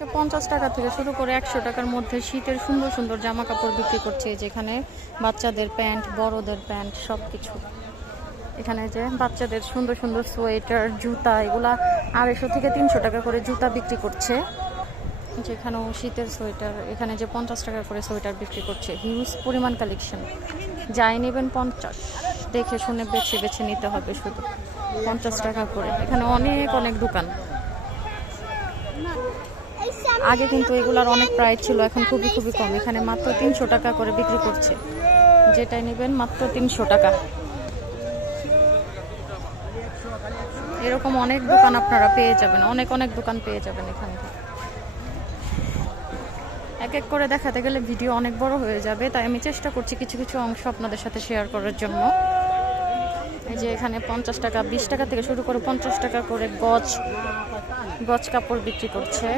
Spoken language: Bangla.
50 টাকা থেকে শুরু করে 100 টাকার মধ্যে শীতের সুন্দর সুন্দর জামা কাপড় বিক্রি করছে। যেখানে বাচ্চাদের প্যান্ট, বড়দের প্যান্ট সব কিছু। এখানে যে বাচ্চাদের সুন্দর সুন্দর সোয়েটার, জুতা, এগুলা 250 থেকে 300 টাকা করে জুতা বিক্রি করছে। যেখানেও শীতের সোয়েটার, এখানে যে 50 টাকা করে সোয়েটার বিক্রি করছে। হিউজ পরিমাণ কালেকশন, যাই নেবেন 50, দেখে শুনে বেছে বেছে নিতে হবে শুধু 50 টাকা করে। এখানে অনেক অনেক দোকান। আগে কিন্তু এগুলার অনেক প্রাইস ছিল, এখন খুবই খুবই কম। এখানে মাত্র 300 টাকা করে বিক্রি করছে, যেটাই নেবেন মাত্র 300 টাকা। এরকম অনেক দোকান আপনারা পেয়ে যাবেন, অনেক অনেক দোকান পেয়ে যাবেন এখানে। এক এক করে দেখাতে গেলে ভিডিও অনেক বড় হয়ে যাবে, তাই আমি চেষ্টা করছি কিছু কিছু অংশ আপনাদের সাথে শেয়ার করার জন্য। এই যে এখানে 50 টাকা, 20 টাকা থেকে শুরু করে 50 টাকা করে গজ কাপড় বিক্রি করছে।